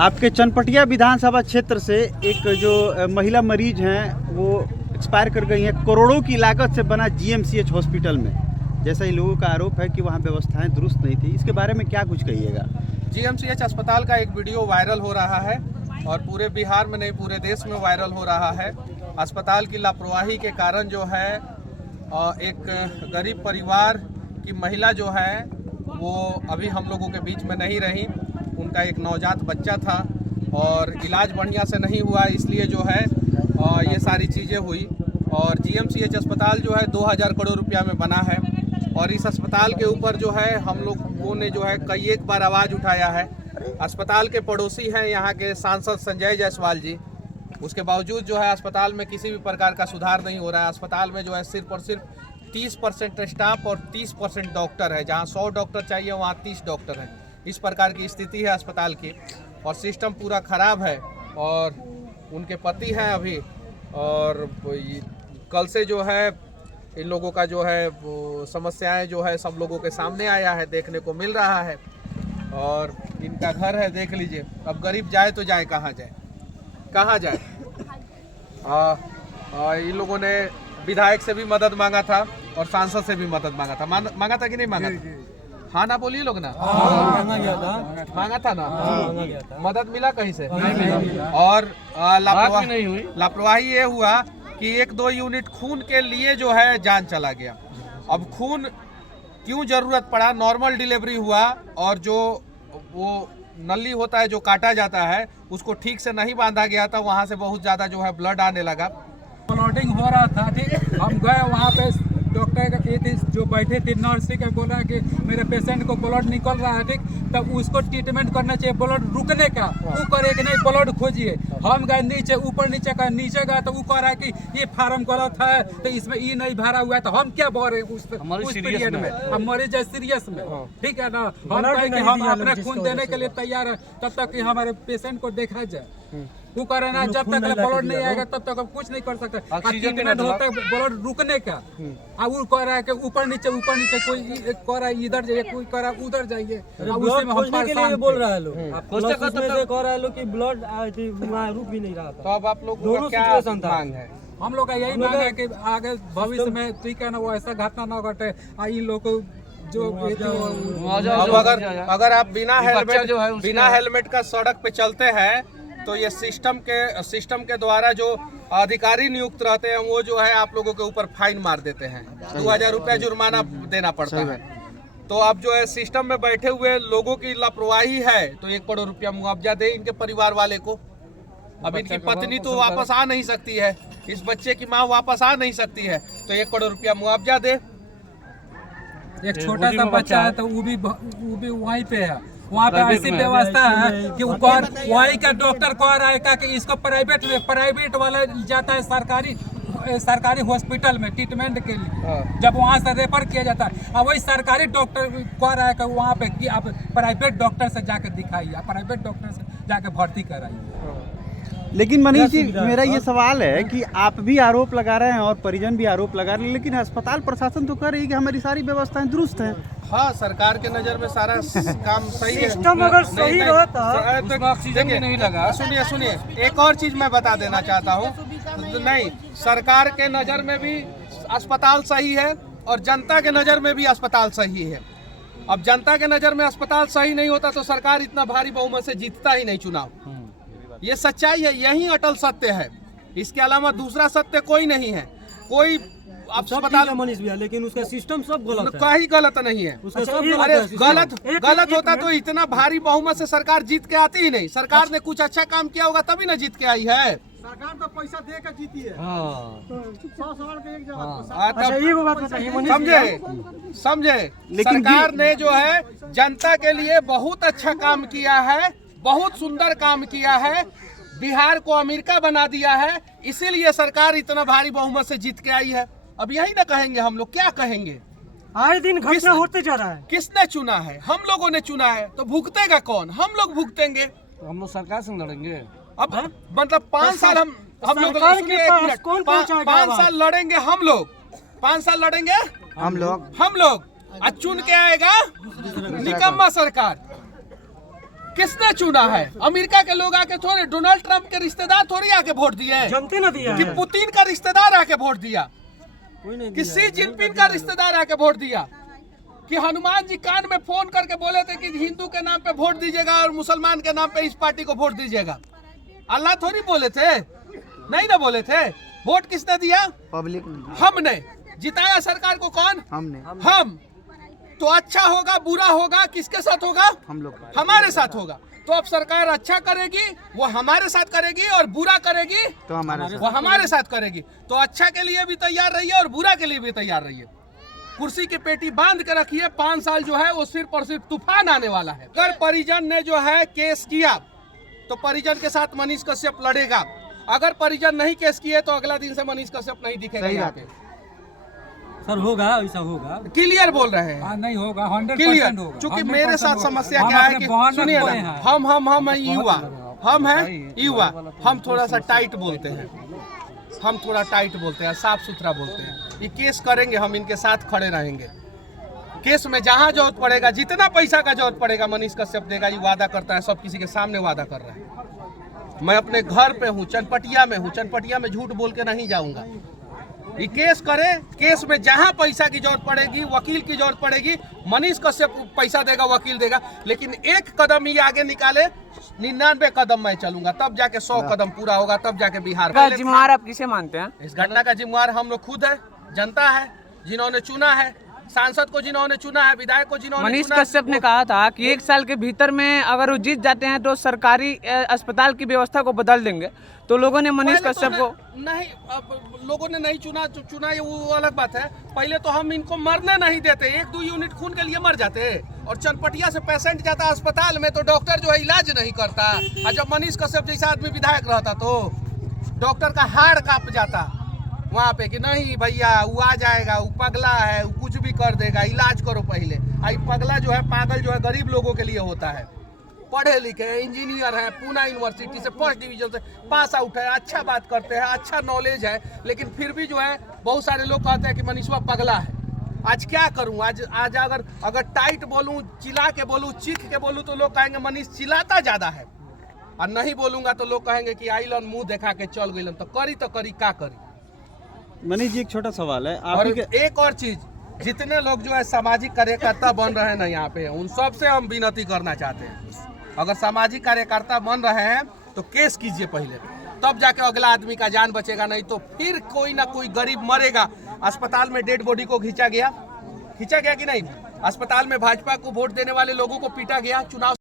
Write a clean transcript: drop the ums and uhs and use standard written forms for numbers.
आपके चनपटिया विधानसभा क्षेत्र से एक जो महिला मरीज हैं वो एक्सपायर कर गई हैं करोड़ों की लागत से बना जीएमसीएच हॉस्पिटल में। जैसा ही लोगों का आरोप है कि वहाँ व्यवस्थाएं दुरुस्त नहीं थी, इसके बारे में क्या कुछ कहिएगा? जीएमसीएच अस्पताल का एक वीडियो वायरल हो रहा है और पूरे बिहार में नहीं पूरे देश में वायरल हो रहा है। अस्पताल की लापरवाही के कारण जो है एक गरीब परिवार की महिला जो है वो अभी हम लोगों के बीच में नहीं रही। उनका एक नवजात बच्चा था और इलाज बढ़िया से नहीं हुआ, इसलिए जो है ये सारी चीज़ें हुई। और जीएमसीएच अस्पताल जो है 2000 करोड़ रुपया में बना है और इस अस्पताल के ऊपर जो है हम लोगों ने जो है कई एक बार आवाज़ उठाया है। अस्पताल के पड़ोसी हैं यहाँ के सांसद संजय जायसवाल जी, उसके बावजूद जो है अस्पताल में किसी भी प्रकार का सुधार नहीं हो रहा है। अस्पताल में जो है सिर्फ और सिर्फ 30% स्टाफ और 30% डॉक्टर है। जहाँ 100 डॉक्टर चाहिए वहाँ 30 डॉक्टर हैं। इस प्रकार की स्थिति है अस्पताल की और सिस्टम पूरा ख़राब है। और उनके पति हैं अभी, और कल से जो है इन लोगों का जो है वो समस्याएं जो है सब लोगों के सामने आया है, देखने को मिल रहा है। और इनका घर है, देख लीजिए। अब गरीब जाए तो जाए कहाँ जाए, कहाँ जाए? इन लोगों ने विधायक से भी मदद मांगा था और सांसद से भी मदद मांगा था। मांगा था कि नहीं मांगा था? हाँ ना बोलिए लोग ना। मांगा था ना। मदद मिला कहीं से? नहीं मिला। और लापरवाही ये हुआ कि 1-2 यूनिट खून के लिए जो है जान चला गया। अब खून क्यों जरूरत पड़ा? नॉर्मल डिलीवरी हुआ और जो वो नली होता है जो काटा जाता है उसको ठीक से नहीं बांधा गया था, वहाँ से बहुत ज़्यादा जो है ब्लड आने लगा। ब्लडिंग हो रहा था, ठीक। हम गए वहाँ पे, डॉक्टर का जो बैठे थे नर्स के बोला कि मेरे पेशेंट को ब्लड निकल रहा है, ठीक। तब उसको ट्रीटमेंट करना चाहिए ब्लड रुकने का। वो करे कि नहीं ब्लड खोजिए। हम गए नीचे, ऊपर नीचे गए तो वो कह रहा है कि ये फार्म गलत है, तो इसमें ई नहीं भरा हुआ है। तो हम क्या भरे उस पीरियड में? हम मरीज है सीरियस में, ठीक है ना। हम कहे कि हम अपना खून देने के लिए तैयार है तब तक कि हमारे पेशेंट को देखा जाए। वो कह रहे ना जब तक ब्लड नहीं आएगा तब तक हम कुछ नहीं कर सकते। ट्रीटमेंट होता है ब्लड रुकने का। अब वो कह रहा है कि ऊपर नीचे कोई कह रहा है इधर जाइए, कोई कह रहा है उधर जाइए। उसी में हम परेशान बोल रहा है लोग कह रहा है लोग कि ब्लड रुक भी नहीं रहा था। तो अब आप लोग दोनों सिचुएशन मांग है? हम लोग का यही मांग है कि आगे भविष्य में ठीक है ना वो ऐसा घटना न घटे। इन लोग को जो अगर आप बिना हेलमेट का सड़क पे चलते हैं तो ये सिस्टम के द्वारा जो अधिकारी नियुक्त रहते हैं वो जो है आप लोगों के ऊपर फाइन मार देते हैं। 2000 रुपया जुर्माना देना पड़ता है। तो अब जो है सिस्टम में बैठे हुए लोगों की लापरवाही है तो 1 करोड़ रुपया मुआवजा दे इनके परिवार वाले को। अब इनकी पत्नी तो वापस आ नहीं सकती है, इस बच्चे की माँ वापस आ नहीं सकती है, तो 1 करोड़ रुपया मुआवजा दे। एक छोटा सा बच्चा है तो वो भी वहीं पे है। वहाँ पे ऐसी व्यवस्था है कि वहीं का डॉक्टर कह रहा है कि इसको प्राइवेट वाला जाता है सरकारी हॉस्पिटल में ट्रीटमेंट के लिए। जब वहाँ से रेफर किया जाता है, अब वही सरकारी डॉक्टर कह रहा है कि वहाँ पे कि आप प्राइवेट डॉक्टर से जाकर दिखाइए, प्राइवेट डॉक्टर से जाकर भर्ती कराइए। लेकिन मनीष जी, मेरा ये सवाल है कि आप भी आरोप लगा रहे हैं और परिजन भी आरोप लगा रहे हैं, लेकिन अस्पताल प्रशासन तो कह रही है कि हमारी सारी व्यवस्थाएं दुरुस्त हैं। हाँ, सरकार के नज़र में सारा काम सही है। सिस्टम अगर सही रहता तो ऑक्सीजन भी नहीं लगा। सुनिए, एक और चीज़ मैं बता देना चाहता हूँ। नहीं, सरकार के नज़र में भी अस्पताल सही है और जनता के नज़र में भी अस्पताल सही है। अब जनता के नज़र में अस्पताल सही नहीं होता तो सरकार इतना भारी बहुमत से जीतता ही नहीं चुनाव। ये सच्चाई है, यही अटल सत्य है। इसके अलावा दूसरा सत्य कोई नहीं है। कोई अस्पताल मनीष भैया, लेकिन उसका सिस्टम सब गलत है। कहीं गलत नहीं है। अरे गलत होता तो इतना भारी बहुमत से सरकार जीत के आती ही नहीं। सरकार ने कुछ अच्छा काम किया होगा तभी ना जीत के आई है। सरकार तो पैसा दे कर जीती है। समझे? सरकार ने जो है जनता के लिए बहुत अच्छा काम किया है, बहुत सुंदर काम किया है, बिहार को अमेरिका बना दिया है, इसीलिए सरकार इतना भारी बहुमत से जीत के आई है। अब यही ना कहेंगे हम लोग, क्या कहेंगे? आए दिन घटना होते जा रहा है। किसने चुना है? हम लोगों ने चुना है, तो भुगतेगा कौन? हम लोग भुगतेंगे। तो हम लोग सरकार से लड़ेंगे। अब मतलब 5 साल हम लोग 5 साल लड़ेंगे हम लोग। 5 साल लड़ेंगे हम लोग। चुन के आएगा निकम्मा सरकार। किसने चुना है? अमेरिका के लोग आके थोड़े, डोनाल्ड ट्रंप के रिश्तेदार थोड़ी आके वोट दिए, जमते ना दिया कि है। पुतिन का रिश्तेदार आके वोट दिया, कोई नहीं कि दिया सी है। जिनपिंग का रिश्तेदार आके वोट दिया, कि हनुमान जी कान में फोन करके बोले थे कि हिंदू के नाम पे वोट दीजिएगा और मुसलमान के नाम पे इस पार्टी को वोट दीजिएगा। अल्लाह थोड़ी बोले थे, नहीं ना बोले थे। वोट किसने दिया? पब्लिक ने, हमने। जिताया सरकार को कौन? हमने, हम। तो अच्छा होगा बुरा होगा किसके साथ होगा? हम लोग। हमारे साथ होगा। तो अब सरकार अच्छा करेगी वो हमारे साथ करेगी, और बुरा करेगी तो हमारे वो हमारे साथ करेगी। तो अच्छा के लिए भी तैयार रहिए और बुरा के लिए भी तैयार रहिए। कुर्सी की पेटी बांध के रखिए, 5 साल जो है वो सिर्फ और सिर्फ तूफान आने वाला है। अगर परिजन ने जो है केस किया तो परिजन के साथ मनीष कश्यप लड़ेगा। अगर परिजन नहीं केस किए तो अगला दिन से मनीष कश्यप नहीं दिखेगा यहाँ पे। सर होगा, ऐसा होगा। क्लियर बोल रहे हैं, नहीं होगा, 100% क्लियर। होगा। क्योंकि 100% मेरे साथ होगा। समस्या हम क्या है अपने कि बहन में सुनिए खोए ना, हैं। हम हैं युवा, हम हैं युवा, हम थोड़ा सा टाइट बोलते हैं, हम थोड़ा टाइट बोलते हैं, साफ सुथरा बोलते हैं। ये केस करेंगे, हम इनके साथ खड़े रहेंगे। केस में जहां जरूरत पड़ेगा, जितना पैसा का जरूरत पड़ेगा मनीष कश्यप देगा। ये वादा करता है, सब किसी के सामने वादा कर रहा है। मैं अपने घर पे हूँ, चनपटिया में हूँ, चनपटिया में झूठ बोल के नहीं जाऊंगा। ये केस करे, केस में जहां पैसा की जरूरत पड़ेगी, वकील की जरूरत पड़ेगी, मनीष कश्यप पैसा देगा, वकील देगा। लेकिन एक कदम ये आगे निकाले, 99 कदम मैं चलूंगा, तब जाके 100 कदम पूरा होगा, तब जाके बिहार का जिम्मेवार आप किसे मानते हैं? इस घटना का जिम्मेवार हम लोग खुद है, जनता है, जिन्होंने चुना है, सांसद को जिन्होंने चुना है, विधायक को जिन्होंने मनीष चुना है। कश्यप ने कहा था कि 1 साल के भीतर में अगर वो जीत जाते हैं तो सरकारी अस्पताल की व्यवस्था को बदल देंगे। तो लोगों ने मनीष पहले तो कश्यप को नहीं, अब लोगों ने नहीं चुना ये वो अलग बात है। पहले तो हम इनको मरने नहीं देते, 1-2 यूनिट खून के लिए मर जाते। और चनपटिया से पेशेंट जाता अस्पताल में तो डॉक्टर जो है इलाज नहीं करता। और जब मनीष कश्यप जैसा आदमी विधायक रहता तो डॉक्टर का हाड़ कांप जाता वहाँ पे कि नहीं भैया वो आ जाएगा, वो पगला है, वो कुछ भी कर देगा, इलाज करो पहले। आई पगला जो है, पागल जो है, गरीब लोगों के लिए होता है। पढ़े लिखे इंजीनियर है, पूना यूनिवर्सिटी से 1st डिवीजन से पास आउट है, अच्छा बात करते हैं, अच्छा नॉलेज है, लेकिन फिर भी जो है बहुत सारे लोग कहते हैं कि मनीषवा पगला है। आज क्या करूं, आज अगर टाइट बोलूं, चिल्ला के बोलूं, चीख के बोलूं तो लोग कहेंगे मनीष चिल्लाता ज्यादा है, और नहीं बोलूंगा तो लोग कहेंगे कि आइलन मुंह देखा के चल गइलन। तो करी का करी। मनीष जी एक छोटा सवाल है, आप और ही के एक और चीज, जितने लोग जो है सामाजिक कार्यकर्ता बन रहे हैं ना यहाँ पे, उन सबसे हम विनती करना चाहते हैं, अगर सामाजिक कार्यकर्ता बन रहे हैं तो केस कीजिए पहले, तब जाके अगला आदमी का जान बचेगा। नहीं तो फिर कोई ना कोई गरीब मरेगा। अस्पताल में डेड बॉडी को खींचा गया कि नहीं? अस्पताल में भाजपा को वोट देने वाले लोगों को पीटा गया। चुनाव